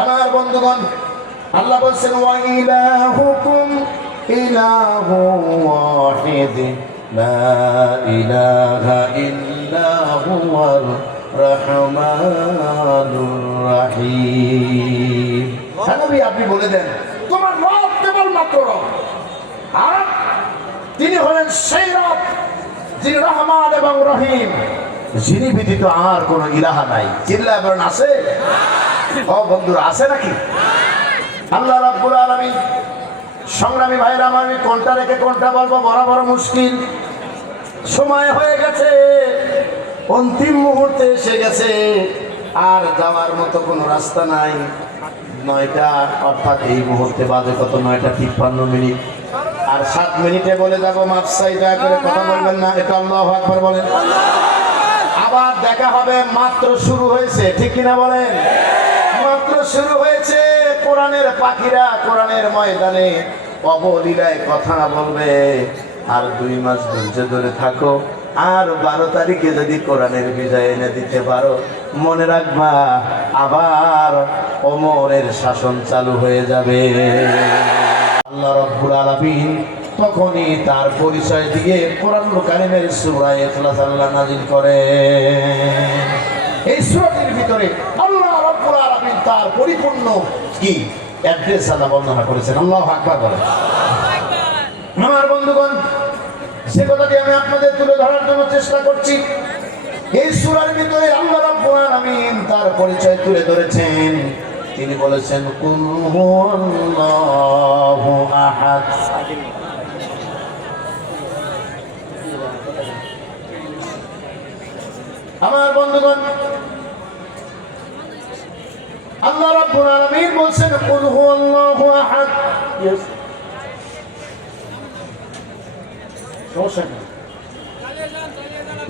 আমার বন্ধুগণ, আল্লাহ বলছেন ওয়া ইলাহুকুম ইলাহু ওয়াহিদ লা ইলাহা ইল্লা হুয়ার রহমানুর রহিম। নবী আপনি বলে দেন তোমার রব কেবলমাত্র রব, আর তিনি হলেন সেই রব যিনি রহমান এবং রহিম, যিনি ব্যতীত আর কোনো ইলাহা নাই। চিল্লায় বলেন আছে? ও বন্ধুরা, আছে নাকি? আল্লাহ রাব্বুল আলামিন। সংগ্রামী ভাইরা আমার, আমি কোনটা রেখে কোনটা বলবো বড় মুশকিল। সময় হয়ে গেছে, অন্তিম মুহূর্তে এসে গেছে, আর যাওয়ার মতো কোনো রাস্তা নাই। 9টা, অর্থাৎ এই মুহূর্তে বাজে কত? 9টা 53 মিনিট। আর 7 মিনিটে বলে যাবো মাপসাই, দয়া করে কথা বলবেন না। এটা আল্লাহু আকবার বলেন। আবার দেখা হবে, মাত্র শুরু হয়েছে, ঠিক কিনা বলেন? মাত্র শুরু হয়েছে। কোরআনের পাখিরা কোরআনের ময়দানে অবলীলায় কথা বলবে। আর 2 মাস ধৈর্য ধরে থাকো, আর 12 তারিখে যদি কোরআনের বিজয় এনে দিতে পারো, মনে রাখবা আবার ওমরের শাসন চালু হয়ে যাবে। আল্লাহ রাব্বুল আলামিন তখনই তার পরিচয় দিয়ে কোরআনুল কারীমের সূরা ইখলাস আল্লাহ নাযিল করেন। এই সূরাটির ভিতরে আল্লাহ রাব্বুল আলামিন তার পরিপূর্ণ কি অ্যাড্রেস আল্লাহ বর্ণনা করেছেন। আল্লাহু আকবার বলেন। আমার বন্ধুগণ, সে কথাটি আমি আপনাদের তুলে ধরার জন্য চেষ্টা করছি। এই সূরার ভিতরে আল্লাহ রাব্বুল আলামিন তার পরিচয় তুলে ধরেছেন। তিনি বলেছেন কুল হুয়াল্লাহু আহাদ। আমার বন্ধুগণ, আল্লাহ রাব্বুল আলামিন বলেছেন কুল হুয়াল্লাহু আহাদ।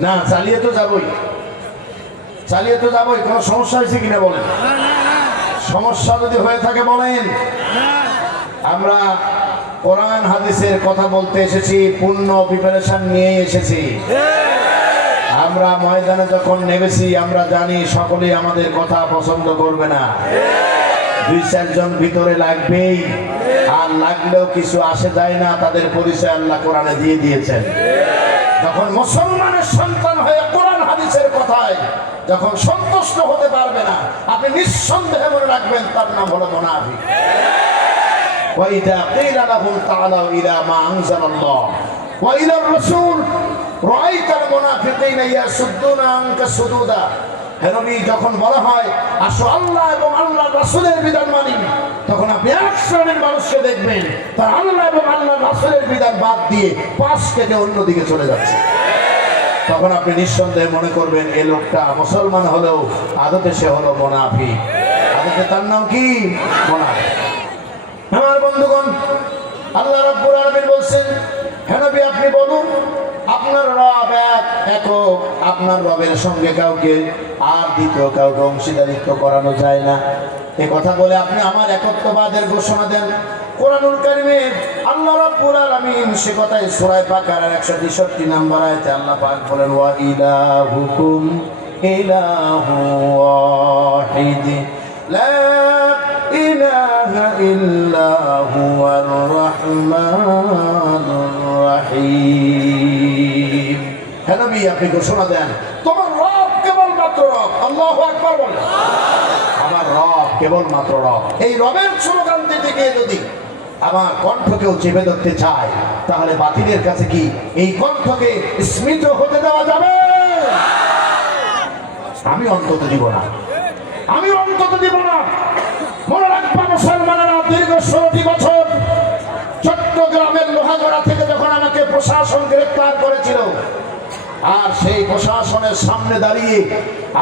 না, চালিয়ে তো যাবই, কোনো সমস্যা হয়েছে কিনা বলেন? সমস্যা যদি হয়ে থাকে বলেন। আমরা কোরআন হাদিসের কথা বলতে এসেছি, পূর্ণ প্রিপারেশন নিয়ে এসেছি। আমরা ময়দানে যখন নেমেছি, আমরা জানি সকলেই আমাদের কথা পছন্দ করবে না। 2-4 জন ভিতরে লাগবেই, আর লাগলেও কিছু আসে যায় না। তাদের পরিচয় আল্লাহ কোরআনে দিয়ে দিয়েছেন। যখন মুসলমানের সন্তান হয়ে কোরআন হাদিসের কথায় যখন সন্তুষ্ট হতে পারবে না, আপনি নিঃসন্দেহে মনে রাখবেন তার নাম হলো মুনাফিক। ওয়াইদা কিলা লাহুম তাআলাউ ইলা মা আনজালাল্লাহ ওয়া ইলার রাসূল রাআইতাল মুনাফিকিনা ইয়াসুদ্দুনা আনকা সুদুদা। হে নবী, যখন বলা হয় আসো আল্লাহ এবং আল্লাহর রাসূলের বিধান মানি, তখন আপনি এক শ্রেণীর মানুষকে দেখবেন তার আল্লাহ এবং আল্লাহর রাসূলের বিধান বাদ দিয়ে পাশ কেটে অন্যদিকে চলে যাচ্ছে। তখন আপনি নিঃসন্দেহে মনে করবেন এই লোকটা মুসলমান হলেও আদতে সে হলো মুনাফিক। আদতে তার নাম কি? মুনাফিক। আমার বন্ধুগণ, আল্লাহ রাব্বুল আলামিন বলছেন হে নবী আপনি বলুন আপনার রব একক, আপনার রবের সঙ্গে কাউকে আর দ্বিতীয় কাউকে অংশীদারিত্ব করানো যায় না। এ কথা বলে আপনি আমার একত্ববাদের ঘোষণা দেন। কোরআনুল কারীমে আল্লাহ রাব্বুল আলামিন সে কথাই সূরা বাকারার 163 নম্বর আয়াতে আল্লাহ পাক বলেন ওয়া ইলাহুকুম ইলাহু ওয়াহিদ লা ইলাহা ইল্লা হুয়ার রহমানুর রহিম। হে নবী আপনি ঘোষণা দেন তোমার রব কেবলমাত্র রব। আল্লাহু আকবার বলেন। আমার রব কেবলমাত্র রব। এই রবের স্লোগান দিতে গিয়ে যদি আমার কণ্ঠকেও চেপে ধরতে চায়, তাহলে বাতিলের কাছে কি এই কণ্ঠকে স্মৃত হতে দেওয়া যাবে? আমি অন্তত দিব না। মনে রাখবা মুসলমানেরা, দীর্ঘ 16টি বছর চট্টগ্রামের লোহাগড়া থেকে যখন আমাকে প্রশাসন গ্রেফতার করেছিল, আর সেই প্রশাসনের সামনে দাঁড়িয়ে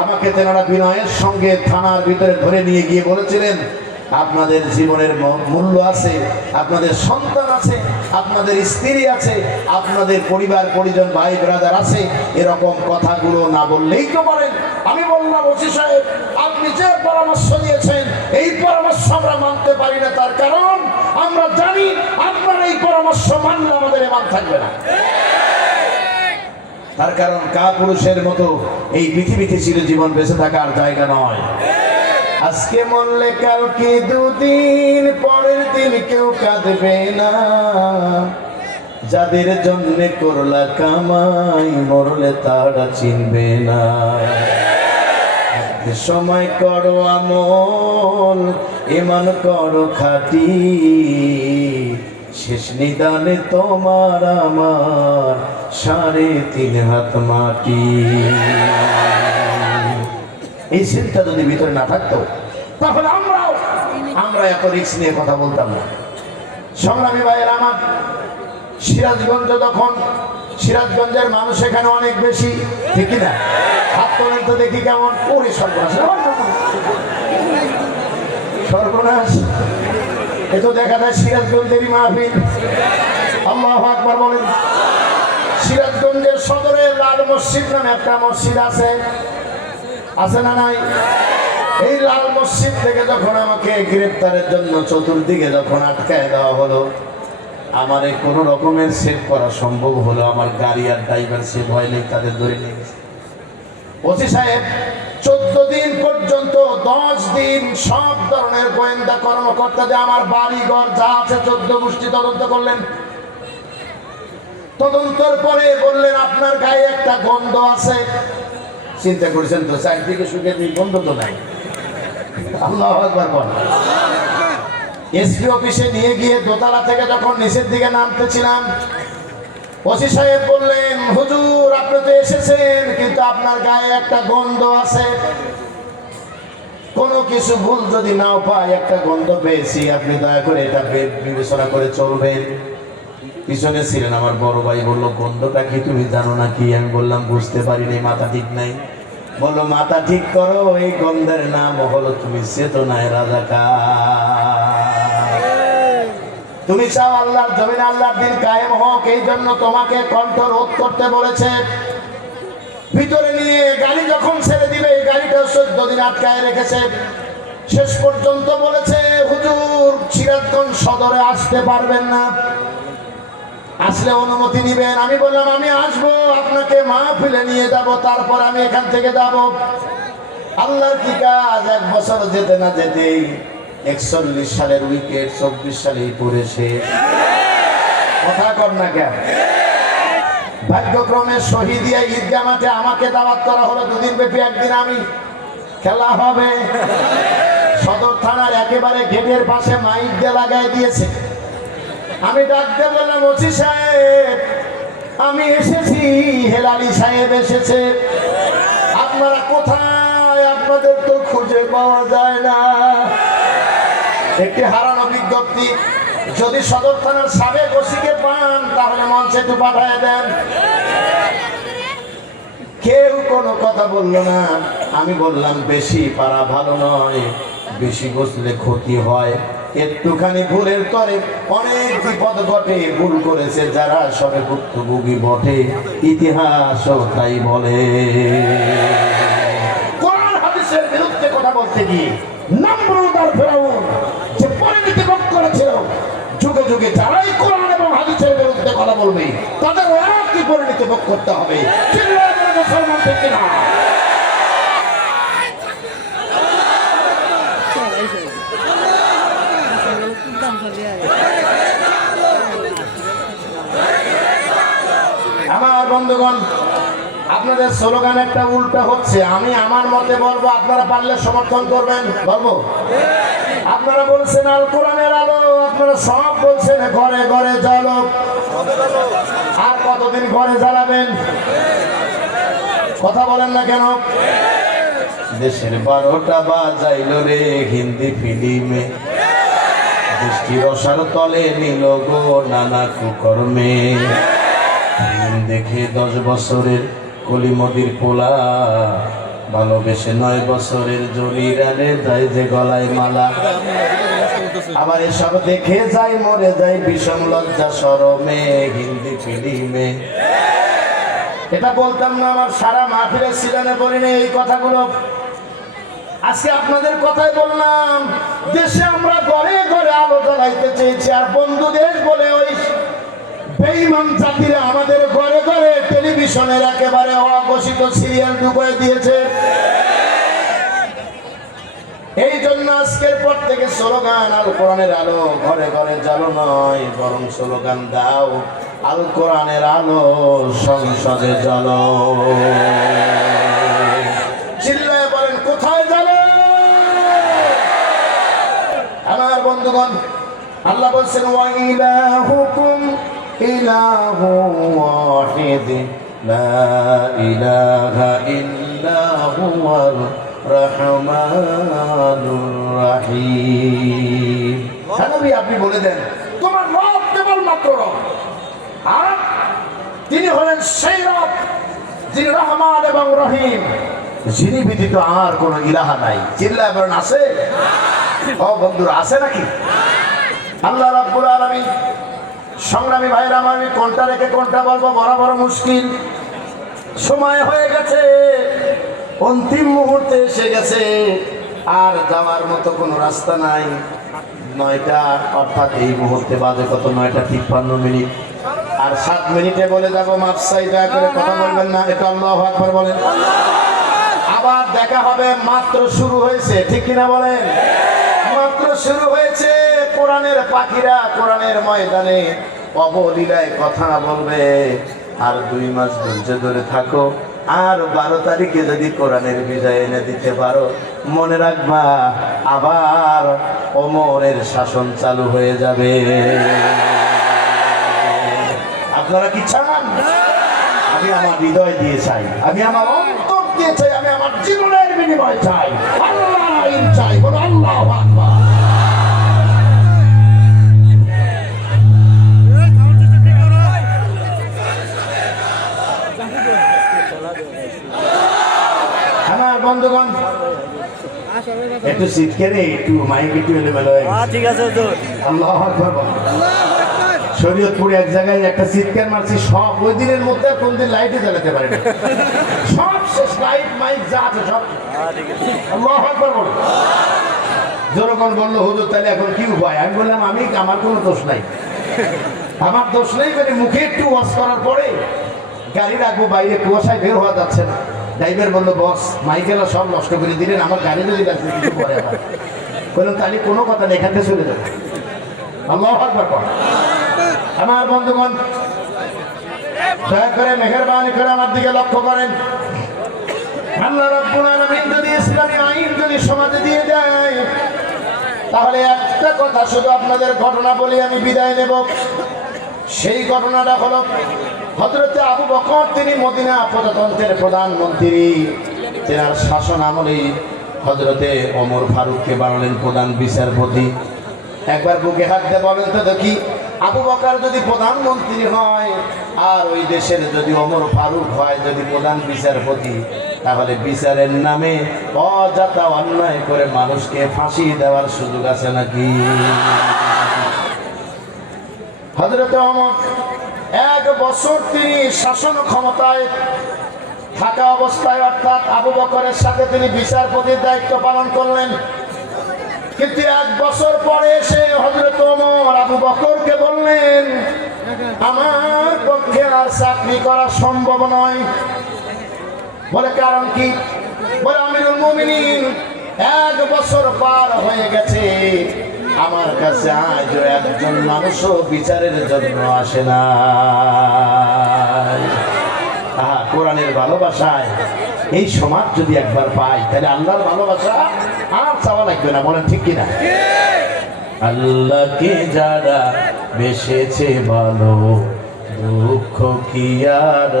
আমাকে তেনারা বিনয়ের সঙ্গে থানার ভিতরে ধরে নিয়ে গিয়ে বলেছিলেন আপনাদের জীবনের মূল্য আছে, আপনাদের সন্তান আছে, আপনাদের স্ত্রী আছে, আপনাদের পরিবার পরিজন ভাই ব্রাদার আছে, এরকম কথাগুলো না বললেই তো পারেন। আমি বললাম ওসি সাহেব আপনি যে পরামর্শ দিয়েছেন এই পরামর্শ আমরা মানতে পারি না, তার কারণ আমরা জানি আপনার এই পরামর্শ মানলে আমাদের ঈমান থাকবে না। তার কারণ কাপুরুষের মতো এই পৃথিবীতে চিরজীবন বেঁচে থাকার জায়গা নয়। আজকে মরলে কালকে দুদিন, পরের দিন কেউ কাঁদবে না। যাদের জন্যে করলা কামাই, মরলে তারা চিনবে না। সময় করো আমল, ইমান করো খাঁটি, শেষ নিদানে তোমার আমার 3.5 হাত মাটি। এই সিনটা যদি ভিতরে না থাকতো তাহলে আমরা এত রিস্ক নিয়ে কথা বলতাম না। সংগ্রামী ভাইয়ের আমার, সিরাজগঞ্জ যখন, সিরাজগঞ্জের মানুষ এখানে অনেক বেশি, ঠিক না? হাত তোলেন তো দেখি কেমন। ওরে সর্বনাশ, সর্বনাশ, এ তো দেখা যায় সিরাজগঞ্জেরই মাহফিল। আল্লাহু আকবার বলেন। সিরাজগঞ্জের সদরে লাল মসজিদ নামে একটা মসজিদ আছে, আছে না নাই? এই লাল মসজিদ থেকে যখন আমাকে গ্রেফতারের জন্য চতুর্দিকে যখন আটকায় দেওয়া হলো, আমারে কোন রকমের সেভ করা সম্ভব হলো। আমার গাড়ি আর ড্রাইভার সেভ হয়নি, তাদের ধরে নিয়ে গেছে ওসি সাহেব। 14 দিন পর্যন্ত, 10 দিন সব ধরনের গোয়েন্দা কর্মকর্তা যে আমার বাড়ি ঘর যা আছে 14 গোষ্ঠী তদন্ত করলেন। তদন্তের পরে বললেন আপনার গায়ে একটা গন্ধ আছে। চিন্তা করেছেন তো, চারদিকে সুখে গন্ধ তো নাই। আল্লাহু আকবার বলেন। এসপি অফিসে নিয়ে গিয়ে দোতলা থেকে যখন নিচের দিকে নামতেছিলাম, ওসি সাহেব বললেন হুজুর আপনি তো এসেছেন, কিন্তু আপনার গায়ে একটা গন্ধ আছে। কোনো কিছু ভুল যদি নাও পাই, একটা গন্ধ পেয়েছি, আপনি দয়া করে এটা বিবেচনা করে চলবেন। পিছনে ছিলেন আমার বড় ভাই, বললো গন্ধটা কি তুমি জানো নাকি? আমি বললাম বুঝতে পারিনি, মাথা ঠিক নাই। বললো মাথা ঠিক করো, এই গন্ধের নাম হলো তুমি চেতনায় রাজাকার। তুমি চাও আল্লাহর জমিনে আল্লাহর দিন কায়েম হোক, এই জন্য তোমাকে কণ্ঠ রোধ করতে বলেছে। ভিতরে নিয়ে গাড়ি যখন ছেড়ে দিবে, এই গাড়িটা 14 দিন আটকায় রেখেছে। শেষ পর্যন্ত বলেছে হুজুর সিরাজগঞ্জ সদরে আসতে পারবেন না, আসলে অনুমতি নিবেন। আমি বললাম আমি আসবো, আপনাকে মাহফিলে নিয়ে যাব, তারপর আমি এখান থেকে যাব। আল্লাহর কি কাজ, 1 বছর যেতে না যেতেই 41 সালের উইকেট 24 সালেই পড়েছে। কথা কর না কেন? ভাগ্যক্রমে শহীদিয়া ঈদগাহ মাঠে আমাকে দাওয়াত করা হলো 2 দিন ব্যাপী। একদিন আমি খেলা হবে, সদর থানার একেবারে গেটের পাশে মাইক দিয়ে লাগাই দিয়েছে। আমি ডাক দিয়ে বললাম ওসি সাহেব আমি এসেছি, হেলালি সাহেব এসেছে, আপনারা কোথায়? আপনাদের তো খুঁজে পাওয়া যায় না। একটি হারানো বিজ্ঞপ্তি, যদি সদর থানার সাবেক ওসিকে পান তাহলে মঞ্চে একটু পাঠায় দেন। কেউ কোনো কথা বলল না। আমি বললাম বেশি পারা ভালো নয়, বেশি বসলে ক্ষতি হয়। একটুখানি ভুলের তরে অনেক বিপদ ঘটে, ভুল করেছে যারা সবে ভুক্তভোগী বটে, ইতিহাসও তাই বলে। কোরআন হাদিসের বিরুদ্ধে কথা বলতে গিয়ে নমরুদ আর ফিরাউন যে পরিণতি ভোগ করেছিল, যুগে যুগে যারাই কোরআন এবং হাদিসের বিরুদ্ধে কথা বলবে তাদের একই পরিণতি ভোগ করতে হবে। চিল্লায় বলে মুসলমান ঠিক না? আমার বন্ধুগণ, আপনাদের স্লোগান একটা উল্টা হচ্ছে। আমি আমার মতে বলবো, আপনারা পারলে সমর্থন করবেন। বলবো আপনারা বলছেন আল কোরআনের আলো, আপনারা সব বলছেন ঘরে ঘরে জ্বালো। আর কতদিন ঘরে জ্বালাবেন? কথা বলেন না কেন? দেশের 12টা বাজাইল রে হিন্দি ফিল্মে, দৃষ্টি রসার তলে নিল গো নানা কুকর্মে। দেখে 10 বছরের কলিমদির পোলা, ভালোবেসে 9 বছরের জলিরানে যায় যে গলায় মালা। আবার এসব দেখে যায় মরে যায় বিষম লজ্জা শরমে হিন্দি ফিল্মে। এটা বলতাম না, আমার সারা মাহফিলের সিজনে বলিনি এই কথাগুলো। আজকে আপনাদের কথাই বললাম। দেশে আমরা ঘরে ঘরে আলো জ্বালাইতে চেয়েছি, আর বন্ধু দেশ বলে ওই বেঈমান জাতিরা আমাদের ঘরে ঘরে টেলিভিশনের একেবারে অঘোষিত সিরিয়াল ঢুকিয়ে দিয়েছে। এই জন্য আজকের পর থেকে স্লোগান আল কোরআনের আলো ঘরে ঘরে জ্বালো নয়, বরং স্লোগান দাও আল কোরআনের আলো সংসদে জ্বালো। চিল্লায় বলেন কোথায় জ্বালো? আমার বন্ধুগণ, আল্লাহ বলছেন ওয়া ইলাহুকুম ইলাহু ওয়াহিদ লা ইলাহা ইল্লা হুয়ার রহমানুর রহিম। নবী আপনি বলে দেন তোমার রব কেবলমাত্র রব, আর তিনি হলেন সেই রব যিনি রহমান এবং রহিম, যিনি ব্যতীত আর কোন ইলাহা নাই। চিল্লায় বলেন আছে? ও বন্ধুরা আছে নাকি? আল্লাহ রাব্বুল আলামিন। সংগ্রামী ভাইরা আমার, আমি কোনটা রেখে কোনটা বলবো বড় বড় মুশকিল। সময় হয়ে গেছে, অন্তিম মুহূর্তে এসে গেছে, আর যাওয়ার মতো কোনো রাস্তা নাই। 9টা অর্থাৎ এই মুহূর্তে বাজে কত? 9:53। আর 7 মিনিটে বলে যাবো মাফ চাই, দয়া করে কথা বলবেন না। এটা আল্লাহু আকবার বলেন। আবার দেখা হবে, মাত্র শুরু হয়েছে, ঠিক কিনা বলেন? মাত্র শুরু হয়েছে। কোরআনের পাখিরা কোরআনের ময়দানে অবলীলায় কথা বলবে। আর 2 মাস ধৈর্য ধরে থাকো, আর 12 তারিখে যদি কোরআনের বিজয় এনে দিতে পারো, মনে রাখবা আবার ওমরের শাসন চালু হয়ে যাবে। আপনারা কি চান? আমি আমার হৃদয় দিয়ে চাই, আমি আমার অন্তর দিয়ে চাই, আমি আমার জীবনের বিনিময় চাই, আল্লাহ চাই। বলো আল্লাহু আকবার। আমার বন্ধুগণ একটু শীতকালে একটু মাইক একটু এলোমেলো হয়ে গেছে। ঠিক আছে তো আল্লাহু আকবার। শরীয়তপুরে এক জায়গায় একটা চিৎকার মারছি, সব ওই দিনের মধ্যে কোন দিন লাইটে জ্বালাতে পারে না, সব শেষ, লাইট মাইক যা আছে সব। আল্লাহু আকবার বলো। জনগণ বললো হুজুর তাহলে এখন কি উপায়? আমি বললাম আমি আমার কোনো দোষ নাই, আমার দোষ নেই। মানে মুখে একটু ওয়াশ করার পরে গাড়ি রাখবো বাইরে, কুয়াশায় বের হওয়া যাচ্ছে না। ড্রাইভার বললো বস মাইকেলা সব নষ্ট করে দিলেন, আমার গাড়ি যদি লাগছে কিছু পরে আবার। বললাম তাহলে কোনো কথা নেই, এখান থেকে চলে যাবো। আল্লাহু আকবার কর। আমার বন্ধুগণ দয়া করে মেহেরবানি করে আমার দিকে লক্ষ্য করেন। আল্লাহ রাব্বুল আলামিন যদি ইসলামী আইন যদি সমাজে দিয়ে দেয়, তাহলে একটা কথা শুধু আপনাদের ঘটনা বলি, আমি বিদায় নেব। সেই ঘটনাটা হলো হযরতে আবু বকর, তিনি মদিনা প্রজাতন্ত্রের প্রধানমন্ত্রী। তেনার শাসন আমলে হযরতে ওমর ফারুককে বানালেন প্রধান বিচারপতি। একবার বুকে হাত দিয়ে বলেন তো দেখি, আবু বকর যদি প্রধানমন্ত্রী হয় আর ওই দেশের যদি ওমর ফারুক হয় যদি প্রধান বিচারপতি, তাহলে বিচারের নামে অযথা অন্যায় করে মানুষকে ফাঁসি দেওয়ার সুযোগ আছে নাকি? হযরত ওমর 1 বছর তিনি শাসন ক্ষমতায় থাকা অবস্থায়, অর্থাৎ আবু বকরের সাথে তিনি বিচারপতির দায়িত্ব পালন করলেন। কিন্তু 1 বছর পরে এসে হযরত ওমর আবু বকরকে বললেন, আমার পক্ষে আর চাকরি করা সম্ভব নয়। বলে কারণ কি? বলে আমিরুল মুমিনিন 1 বছর পার হয়ে গেছে, আমার কাছে আজ একজন মানুষও বিচারের জন্য আসে না। কোরআনের ভালোবাসায় এই সমাজ যদি একবার পাই, তাহলে আল্লাহর ভালোবাসা আর চাওয়া লাগবে না। বলেন ঠিক কিনা? আল্লাহকে যারা বেসেছে ভালো, দুঃখ কি আর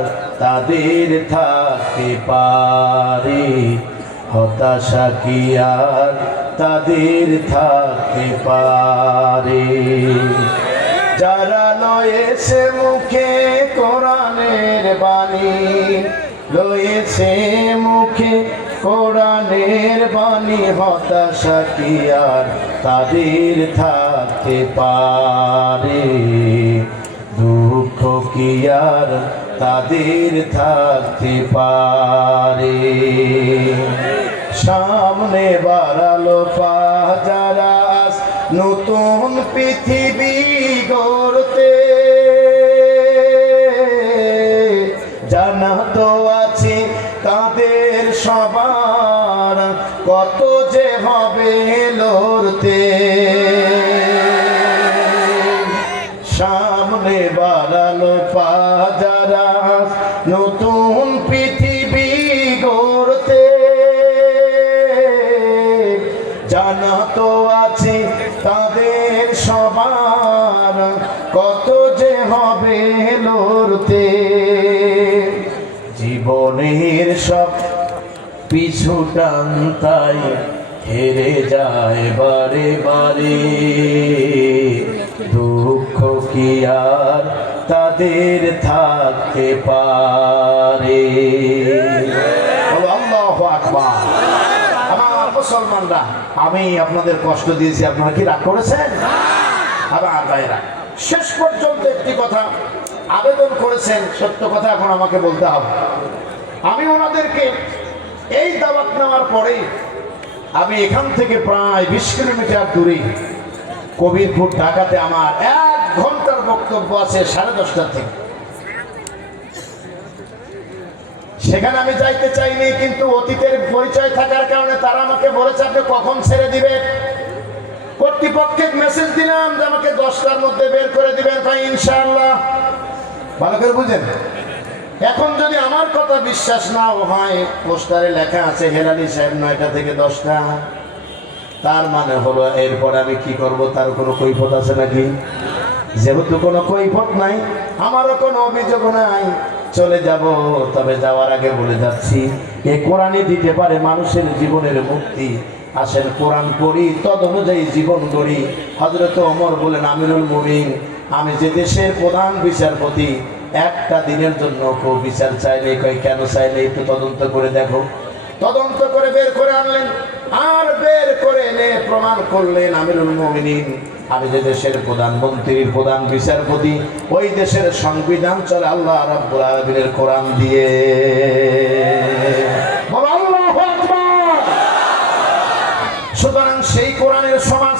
তাদের থাকতে পারে, হতাশা কি আর তাদের থাকতে পারে। যারা লয়েছে মুখে কোরআনের বাণী, লয়েছে মুখে কোরআনের বাণী, হতাশা কি আর তাদের থাকতে পারে, দুঃখ কি আর তাদের থাকতে পারে। সামনে বাড়ালো পা যারা নতুন পৃথিবী গড়তে, জানা তো আছে তাদের সবার কত যে হবে লড়তে, সামনে বাড়ালো পাজারা নতুন পৃথিবী গড়তে। জানা তো আছে তাদের সবার কত যে হবে লড়তে, জীবনের সব পিছু টানতাই হেরে যায় বারে বারে, দুঃখ কি আর তাদের থাকতে পারে। আল্লাহু আকবার। আমার মুসলমানরা, আমি আপনাদের কষ্ট দিয়েছি, আপনারা কি রাগ করেছেন? আমার ভাইরা, শেষ পর্যন্ত একটি কথা আবেদন করেছেন, সত্য কথা এখন আমাকে বলতে হবে। আমি ওনাদেরকে এই দাওয়াত নেওয়ার পরে আমি এখান থেকে প্রায় 20 কিলোমিটার দূরে কবিরপুর ঢাকাতে আমার 1 ঘন্টার বক্তব্য আছে 10:30 থেকে। সেখানে আমি যাইতে চাইনি, কিন্তু অতীতের পরিচয় থাকার কারণে তারা আমাকে বলেছে আপনি কখন ছেড়ে দিবেন। কর্তৃপক্ষকে মেসেজ দিলাম যে আমাকে 10টার মধ্যে বের করে দিবেন, তাই ইনশাআল্লাহ। ভালো করে বুঝেন, এখন যদি আমার কথা বিশ্বাস নাও হয়, পোস্টারে লেখা আছে হেলালি সাহেব 9টা থেকে 10টা, তার মানে হলো এরপর আমি কি করব তার কোনো কৈফত আছে নাকি? যেহেতু কোনো কৈফত নাই, আমারও কোনো অভিযোগ নাই, চলে যাব। তবে যাওয়ার আগে বলে যাচ্ছি, এই কোরআনই দিতে পারে মানুষের জীবনের মুক্তি। আসেন কোরআন পড়ি, তদ অনুযায়ী জীবন গড়ি। হযরত ওমর বলেন, আমিরুল মুমিন, আমি যে দেশের প্রধান বিচারপতি, একটা দিনের জন্য কেউ বিচার চাইলে, কই কেন চাইলে একটু তদন্ত করে দেখো। তদন্ত করে বের করে আনলেন, আর বের করে এনে প্রমাণ করলেন, আমিরুল মুমিনিন, আমি যে দেশের প্রধানমন্ত্রীর প্রধান বিচারপতি, ওই দেশের সংবিধান চলে আল্লাহ রাব্বুল আলামিনের কোরআন দিয়ে। বলো আল্লাহু আকবার। সুতরাং সেই কোরআনের সমাজ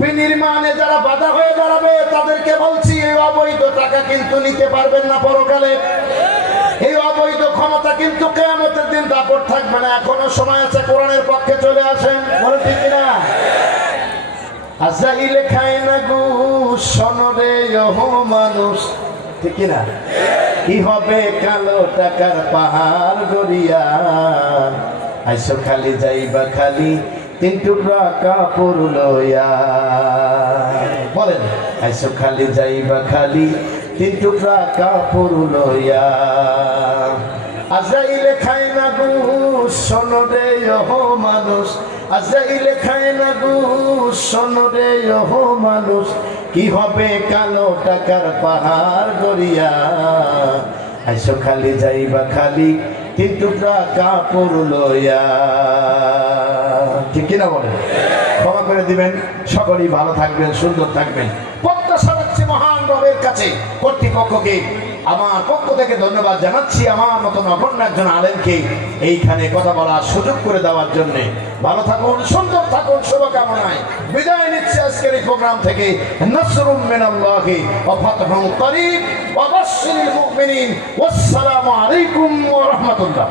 বিনির্মাণে যারা বাধা হয়ে দাঁড়াবে, তাদেরকে বলছি, এই অবৈধ টাকা কিন্তু নিতে পারবেন না পরকালে। এই অবৈধ ক্ষমতা কিন্তু কিয়ামতের দিন দাপট থাকবে না। এখনো সময় আছে, কোরআনের পক্ষে চলে আসেন। বলে ঠিক না? আজরাইল খায় না ঘুষ, শোনরে ওহ মানুষ, ঠিক না? কি হবে কালো টাকার পাহাড় গড়িয়া, আইসো খালি যাইবা খালি 3 টুকরা কাপড় লইয়া। বলেন, আইসো খালি যাইবা খালি 3 টুকরা কাপড় লইয়া। আজরাইলে খায় না ঘুষ, শোনো রে ওহ মানুষ, আজরাইলে খায় না ঘুষ, শোনো রে ওহ মানুষ, কি হবে কালো টাকার পাহাড় গড়িয়া, আইসো খালি যাইবা খালি 3 টুকরা কাপড় লইয়া। ঠিক কিনা বলেন? ক্ষমা করে দিবেন, সকলেই ভালো থাকবেন, সুন্দর থাকবেন। প্রত্যাশা রাখছি মহান রবের কাছে, কর্তৃপক্ষকে আমার পক্ষ থেকে ধন্যবাদ জানাচ্ছি, আমার মতন অপর্ণ একজন আলেমকে এইখানে কথা বলার সুযোগ করে দেওয়ার জন্য। ভালো থাকুন, সুন্দর থাকুন, শুভকামনায় বিদায় নিচ্ছি আজকের এই প্রোগ্রাম থেকে। নাসরুম মিনাল্লাহি ওয়া ফাতহুন করিব ওয়া বাশশিরিল মুমিনিন। ওয়াসসালামু আলাইকুম ওয়া রাহমাতুল্লাহ।